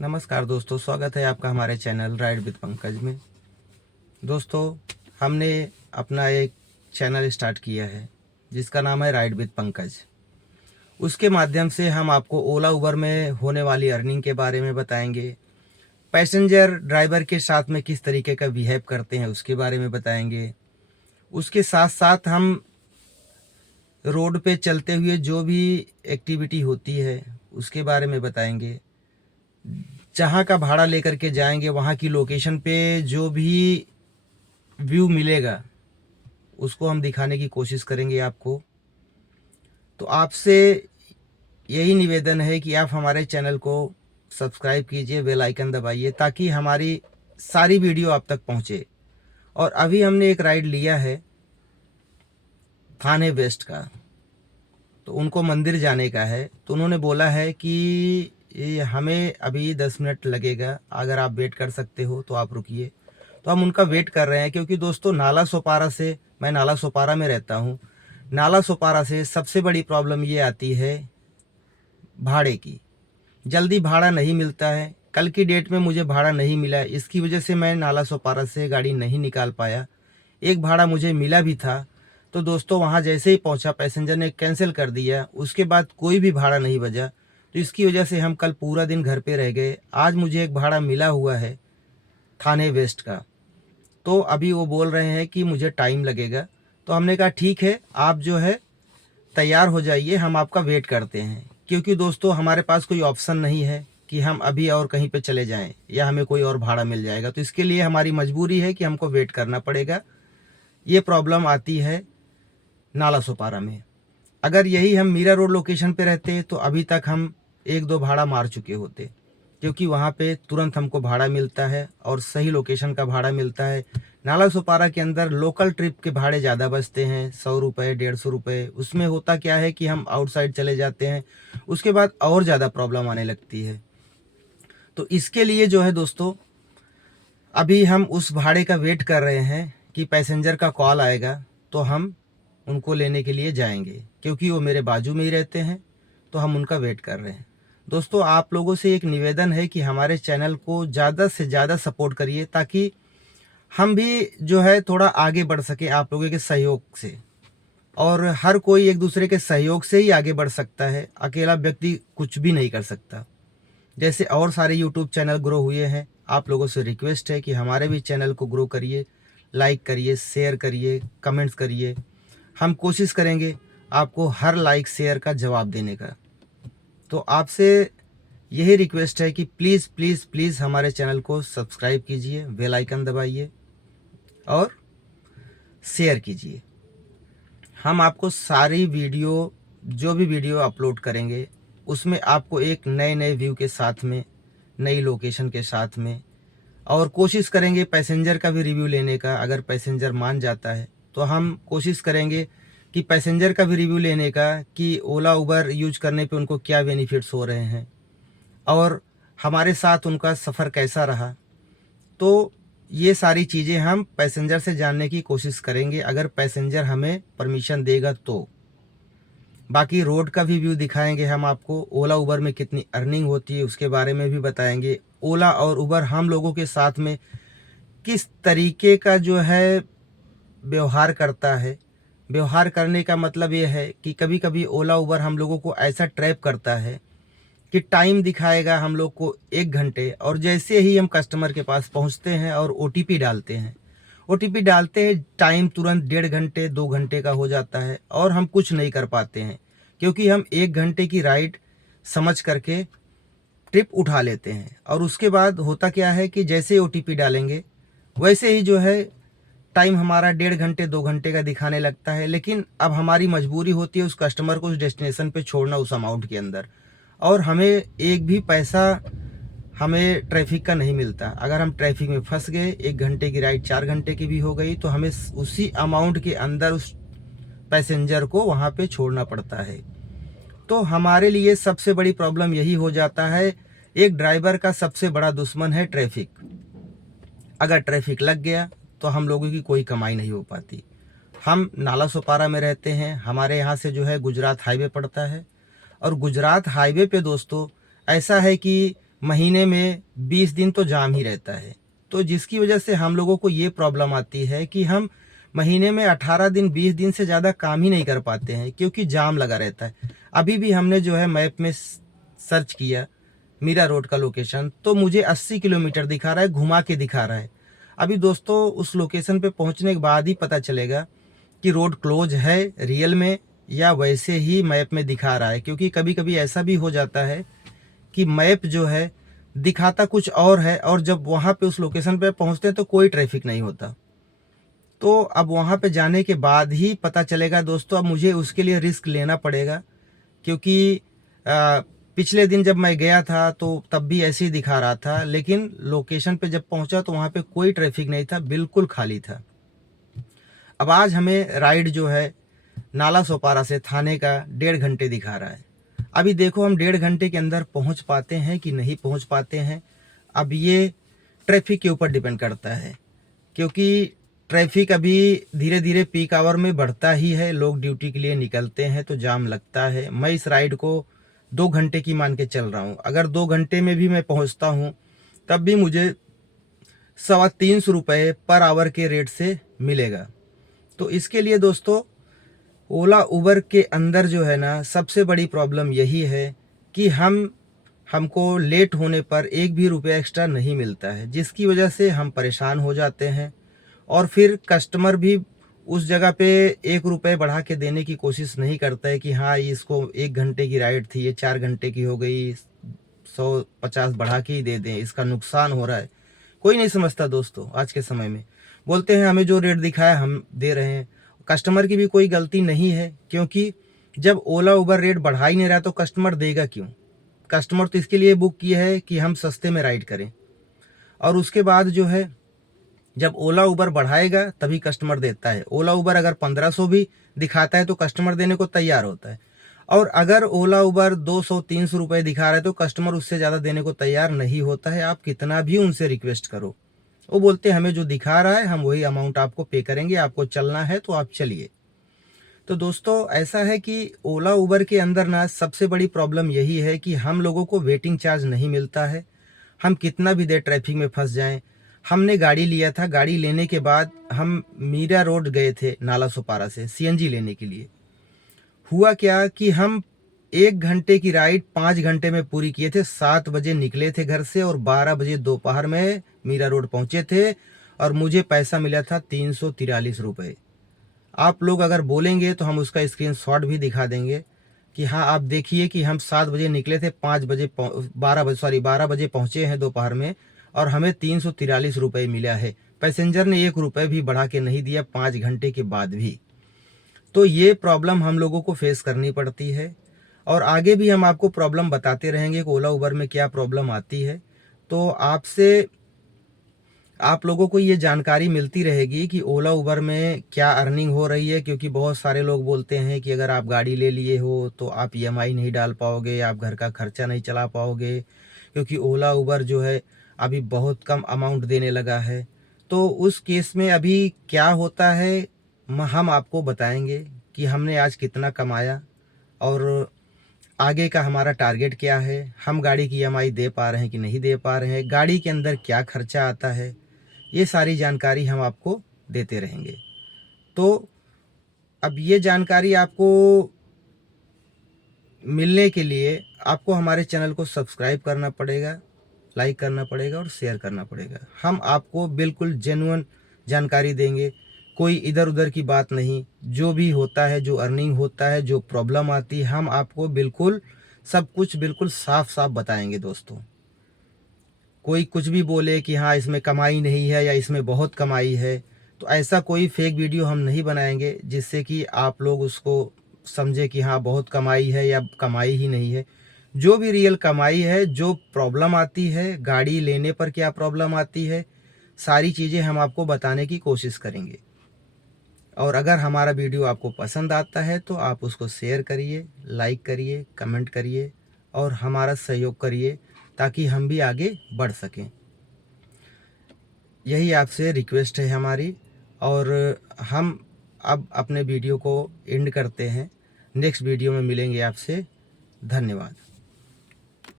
नमस्कार दोस्तों, स्वागत है आपका हमारे चैनल राइड विद पंकज में। दोस्तों, हमने अपना एक चैनल स्टार्ट किया है जिसका नाम है राइड विद पंकज। उसके माध्यम से हम आपको ओला उबर में होने वाली अर्निंग के बारे में बताएंगे, पैसेंजर ड्राइवर के साथ में किस तरीके का बिहेव करते हैं उसके बारे में बताएंगे। उसके साथ साथ हम रोड पे चलते हुए जो भी एक्टिविटी होती है उसके बारे में बताएंगे। जहाँ का भाड़ा लेकर के जाएंगे वहाँ की लोकेशन पे जो भी व्यू मिलेगा उसको हम दिखाने की कोशिश करेंगे आपको। तो आपसे यही निवेदन है कि आप हमारे चैनल को सब्सक्राइब कीजिए, बेल आइकन दबाइए ताकि हमारी सारी वीडियो आप तक पहुँचे। और अभी हमने एक राइड लिया है थाने वेस्ट का, तो उनको मंदिर जाने का है। तो उन्होंने बोला है कि ये हमें अभी 10 मिनट लगेगा, अगर आप वेट कर सकते हो तो आप रुकिए। तो हम उनका वेट कर रहे हैं क्योंकि दोस्तों नाला सोपारा से, मैं नाला सोपारा में रहता हूँ, नाला सोपारा से सबसे बड़ी प्रॉब्लम ये आती है भाड़े की। जल्दी भाड़ा नहीं मिलता है। कल की डेट में मुझे भाड़ा नहीं मिला, इसकी वजह से मैं नाला सोपारा से गाड़ी नहीं निकाल पाया। एक भाड़ा मुझे मिला भी था तो दोस्तों वहाँ जैसे ही पहुँचा पैसेंजर ने कैंसिल कर दिया, उसके बाद कोई भी भाड़ा नहीं बजा। तो इसकी वजह से हम कल पूरा दिन घर पे रह गए। आज मुझे एक भाड़ा मिला हुआ है थाने वेस्ट का, तो अभी वो बोल रहे हैं कि मुझे टाइम लगेगा। तो हमने कहा ठीक है, आप जो है तैयार हो जाइए, हम आपका वेट करते हैं। क्योंकि दोस्तों हमारे पास कोई ऑप्शन नहीं है कि हम अभी और कहीं पे चले जाएं या हमें कोई और भाड़ा मिल जाएगा। तो इसके लिए हमारी मजबूरी है कि हमको वेट करना पड़ेगा। ये प्रॉब्लम आती है नाला सोपारा में। अगर यही हम मीरा रोड लोकेशन पे रहते तो अभी तक हम एक दो भाड़ा मार चुके होते, क्योंकि वहाँ पे तुरंत हमको भाड़ा मिलता है और सही लोकेशन का भाड़ा मिलता है। नाला सोपारा के अंदर लोकल ट्रिप के भाड़े ज़्यादा बचते हैं, 100 रुपये 150 रुपये। उसमें होता क्या है कि हम आउटसाइड चले जाते हैं, उसके बाद और ज़्यादा प्रॉब्लम आने लगती है। तो इसके लिए जो है दोस्तों, अभी हम उस भाड़े का वेट कर रहे हैं कि पैसेंजर का कॉल आएगा तो हम उनको लेने के लिए जाएंगे, क्योंकि वो मेरे बाजू में ही रहते हैं। तो हम उनका वेट कर रहे हैं। दोस्तों, आप लोगों से एक निवेदन है कि हमारे चैनल को ज़्यादा से ज़्यादा सपोर्ट करिए ताकि हम भी जो है थोड़ा आगे बढ़ सके आप लोगों के सहयोग से। और हर कोई एक दूसरे के सहयोग से ही आगे बढ़ सकता है, अकेला व्यक्ति कुछ भी नहीं कर सकता। जैसे और सारे यूट्यूब चैनल ग्रो हुए हैं, आप लोगों से रिक्वेस्ट है कि हमारे भी चैनल को ग्रो करिए, लाइक करिए, शेयर करिए, कमेंट्स करिए। हम कोशिश करेंगे आपको हर लाइक शेयर का जवाब देने का। तो आपसे यही रिक्वेस्ट है कि प्लीज़ प्लीज़ प्लीज़ हमारे चैनल को सब्सक्राइब कीजिए, बेल आइकन दबाइए और शेयर कीजिए। हम आपको सारी वीडियो, जो भी वीडियो अपलोड करेंगे उसमें आपको एक नए नए व्यू के साथ में, नई लोकेशन के साथ में, और कोशिश करेंगे पैसेंजर का भी रिव्यू लेने का। अगर पैसेंजर मान जाता है तो हम कोशिश करेंगे कि पैसेंजर का भी रिव्यू लेने का कि ओला उबर यूज करने पे उनको क्या बेनिफिट्स हो रहे हैं और हमारे साथ उनका सफ़र कैसा रहा। तो ये सारी चीज़ें हम पैसेंजर से जानने की कोशिश करेंगे, अगर पैसेंजर हमें परमिशन देगा तो। बाकी रोड का भी व्यू दिखाएंगे हम आपको, ओला उबर में कितनी अर्निंग होती है उसके बारे में भी बताएंगे। ओला और उबर हम लोगों के साथ में किस तरीके का जो है व्यवहार करता है। व्यवहार करने का मतलब ये है कि कभी कभी ओला उबर हम लोगों को ऐसा ट्रैप करता है कि टाइम दिखाएगा हम लोग को 1 घंटे, और जैसे ही हम कस्टमर के पास पहुंचते हैं और ओटीपी डालते हैं, ओटीपी डालते हैं, टाइम तुरंत 1.5 घंटे 2 घंटे का हो जाता है और हम कुछ नहीं कर पाते हैं, क्योंकि हम 1 घंटे की राइड समझ करके ट्रिप उठा लेते हैं। और उसके बाद होता क्या है कि जैसे ही ओटीपी डालेंगे वैसे ही जो है टाइम हमारा 1.5 घंटे 2 घंटे का दिखाने लगता है। लेकिन अब हमारी मजबूरी होती है उस कस्टमर को उस डेस्टिनेशन पे छोड़ना उस अमाउंट के अंदर, और हमें एक भी पैसा हमें ट्रैफिक का नहीं मिलता। अगर हम ट्रैफिक में फंस गए, 1 घंटे की राइड 4 घंटे की भी हो गई, तो हमें उसी अमाउंट के अंदर उस पैसेंजर को वहाँ पे छोड़ना पड़ता है। तो हमारे लिए सबसे बड़ी प्रॉब्लम यही हो जाता है। एक ड्राइवर का सबसे बड़ा दुश्मन है ट्रैफिक। अगर ट्रैफिक लग गया तो हम लोगों की कोई कमाई नहीं हो पाती। हम नाला सोपारा में रहते हैं, हमारे यहाँ से जो है गुजरात हाईवे पड़ता है, और गुजरात हाईवे पे दोस्तों ऐसा है कि महीने में 20 दिन तो जाम ही रहता है। तो जिसकी वजह से हम लोगों को ये प्रॉब्लम आती है कि हम महीने में 18 दिन 20 दिन से ज़्यादा काम ही नहीं कर पाते हैं, क्योंकि जाम लगा रहता है। अभी भी हमने जो है मैप में सर्च किया मीरा रोड का लोकेशन, तो मुझे 80 किलोमीटर दिखा रहा है, घुमा के दिखा रहा है। अभी दोस्तों उस लोकेशन पे पहुंचने के बाद ही पता चलेगा कि रोड क्लोज है रियल में या वैसे ही मैप में दिखा रहा है, क्योंकि कभी कभी ऐसा भी हो जाता है कि मैप जो है दिखाता कुछ और है, और जब वहाँ पे उस लोकेशन पे पहुँचते हैं तो कोई ट्रैफिक नहीं होता। तो अब वहाँ पे जाने के बाद ही पता चलेगा दोस्तों। अब मुझे उसके लिए रिस्क लेना पड़ेगा, क्योंकि पिछले दिन जब मैं गया था तो तब भी ऐसे ही दिखा रहा था, लेकिन लोकेशन पे जब पहुंचा तो वहाँ पे कोई ट्रैफिक नहीं था, बिल्कुल खाली था। अब आज हमें राइड जो है नाला सोपारा से थाने का 1.5 घंटे दिखा रहा है। अभी देखो हम 1.5 घंटे के अंदर पहुंच पाते हैं कि नहीं पहुंच पाते हैं। अब ये ट्रैफिक के ऊपर डिपेंड करता है, क्योंकि ट्रैफिक अभी धीरे धीरे पीक आवर में बढ़ता ही है। लोग ड्यूटी के लिए निकलते हैं तो जाम लगता है। मैं इस राइड को 2 घंटे की मान के चल रहा हूँ। अगर 2 घंटे में भी मैं पहुँचता हूँ तब भी मुझे 350 रुपये पर आवर के रेट से मिलेगा। तो इसके लिए दोस्तों ओला उबर के अंदर जो है ना, सबसे बड़ी प्रॉब्लम यही है कि हमको लेट होने पर 1 भी रुपया एक्स्ट्रा नहीं मिलता है, जिसकी वजह से हम परेशान हो जाते हैं। और फिर कस्टमर भी उस जगह पे 1 रुपये बढ़ा के देने की कोशिश नहीं करता है कि हाँ इसको 1 घंटे की राइड थी, ये 4 घंटे की हो गई, 150 बढ़ा के ही दे दें, इसका नुकसान हो रहा है। कोई नहीं समझता दोस्तों आज के समय में। बोलते हैं हमें जो रेट दिखाया हम दे रहे हैं। कस्टमर की भी कोई गलती नहीं है, क्योंकि जब ओला उबर रेट बढ़ा ही नहीं रहा तो कस्टमर देगा क्यों? कस्टमर तो इसके लिए बुक किया है कि हम सस्ते में राइड करें। और उसके बाद जो है जब ओला उबर बढ़ाएगा तभी कस्टमर देता है। ओला उबर अगर 1500 भी दिखाता है तो कस्टमर देने को तैयार होता है, और अगर ओला उबर 200-300 रुपये दिखा रहा है तो कस्टमर उससे ज़्यादा देने को तैयार नहीं होता है। आप कितना भी उनसे रिक्वेस्ट करो, वो बोलते हैं हमें जो दिखा रहा है हम वही अमाउंट आपको पे करेंगे, आपको चलना है तो आप चलिए। तो दोस्तों ऐसा है कि ओला उबर के अंदर ना सबसे बड़ी प्रॉब्लम यही है कि हम लोगों को वेटिंग चार्ज नहीं मिलता है। हम कितना भी देर ट्रैफिक में फंस जाएं। हमने गाड़ी लिया था, गाड़ी लेने के बाद हम मीरा रोड गए थे नाला सोपारा से सीएनजी लेने के लिए। हुआ क्या कि हम 1 घंटे की राइड 5 घंटे में पूरी किए थे। 7 बजे निकले थे घर से और 12 बजे दोपहर में मीरा रोड पहुंचे थे, और मुझे पैसा मिला था 343 रुपये। आप लोग अगर बोलेंगे तो हम उसका स्क्रीनशॉट भी दिखा देंगे कि हाँ आप देखिए कि हम 7 बजे निकले थे, 12 बजे पहुँचे हैं दोपहर में, और हमें 343 रुपये मिला है। पैसेंजर ने 1 रुपये भी बढ़ा के नहीं दिया 5 घंटे के बाद भी। तो ये प्रॉब्लम हम लोगों को फेस करनी पड़ती है, और आगे भी हम आपको प्रॉब्लम बताते रहेंगे कि ओला उबर में क्या प्रॉब्लम आती है। तो आप लोगों को ये जानकारी मिलती रहेगी कि ओला उबर में क्या अर्निंग हो रही है, क्योंकि बहुत सारे लोग बोलते हैं कि अगर आप गाड़ी ले लिए हो तो आप ईएमआई नहीं डाल पाओगे, आप घर का खर्चा नहीं चला पाओगे, क्योंकि ओला उबर जो है अभी बहुत कम अमाउंट देने लगा है। तो उस केस में अभी क्या होता है हम आपको बताएंगे कि हमने आज कितना कमाया और आगे का हमारा टारगेट क्या है, हम गाड़ी की ईएमआई दे पा रहे हैं कि नहीं दे पा रहे हैं, गाड़ी के अंदर क्या खर्चा आता है, ये सारी जानकारी हम आपको देते रहेंगे। तो अब ये जानकारी आपको मिलने के लिए आपको हमारे चैनल को सब्सक्राइब करना पड़ेगा, लाइक करना पड़ेगा और शेयर करना पड़ेगा। हम आपको बिल्कुल जेन्युइन जानकारी देंगे, कोई इधर उधर की बात नहीं। जो भी होता है, जो अर्निंग होता है, जो प्रॉब्लम आती है, हम आपको बिल्कुल सब कुछ बिल्कुल साफ साफ बताएंगे दोस्तों। कोई कुछ भी बोले कि हाँ इसमें कमाई नहीं है या इसमें बहुत कमाई है, तो ऐसा कोई फेक वीडियो हम नहीं बनाएंगे जिससे कि आप लोग उसको समझे कि हाँ बहुत कमाई है या कमाई ही नहीं है। जो भी रियल कमाई है, जो प्रॉब्लम आती है, गाड़ी लेने पर क्या प्रॉब्लम आती है, सारी चीज़ें हम आपको बताने की कोशिश करेंगे। और अगर हमारा वीडियो आपको पसंद आता है तो आप उसको शेयर करिए, लाइक करिए, कमेंट करिए और हमारा सहयोग करिए, ताकि हम भी आगे बढ़ सकें। यही आपसे रिक्वेस्ट है हमारी, और हम अब अपने वीडियो को एंड करते हैं। नेक्स्ट वीडियो में मिलेंगे आपसे। धन्यवाद।